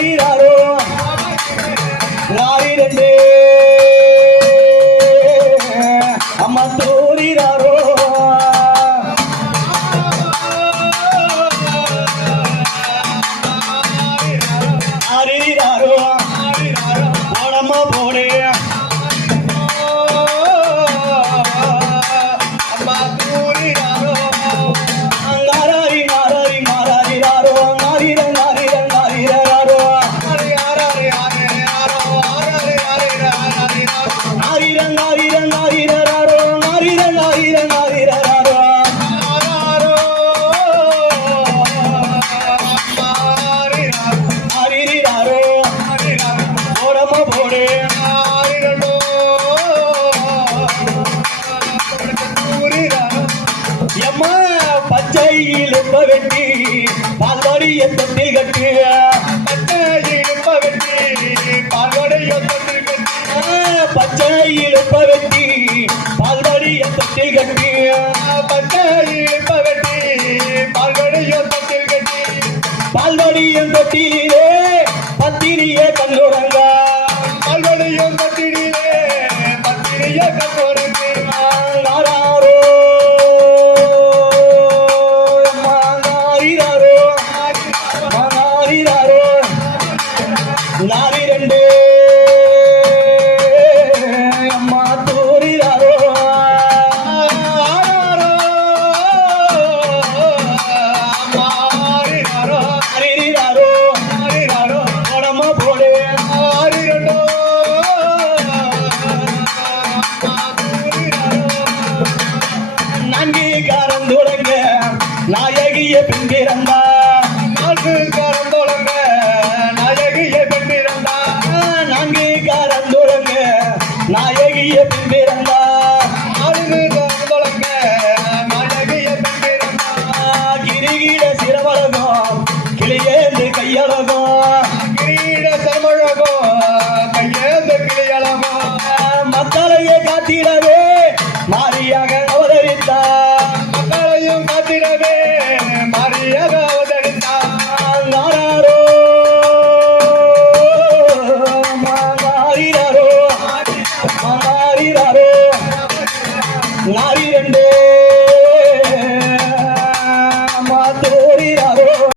ஆரிராரோ ஆரிரண்டே அம்மா தோரிராரோ ஆரிராரோ போடம்மா போடே பச்சையில் வெட்டி பால்வாடிய தொட்டில் கட்டி பச்சையில் வெட்டி பால்வாடிய தொட்டில் கட்டி பச்சையில் வெட்டி பால்வாடிய தொட்டில் கட்டி பச்சையில் வெட்டி பால்வாடிய தொட்டில் கட்டி பால்வாடிய தொட்டிலே பத்திரியே கண்ணுறங்க பால்வாடிய தொட்டிலே பத்திரியே கண்ணுறங்க நாரிரண்டே அம்மா தோரிராரோ ஆரிராரோ ஆரிராரோ போடம்மா போடே ஆரிரண்டோ நான்கு காரம் தொடங்க நாயகிய பெண் பிறந்தா நான்கு காரம் தொடங்க நாயகிய பெண் பிறந்தா நாயகிய பெண் பிறந்தா கிரிகிட சிரமழகம் கிளியேந்து கையழகம் கிரீட சிரமழகம் கையேந்து கிளியழகம் மக்களையே காத்திடவே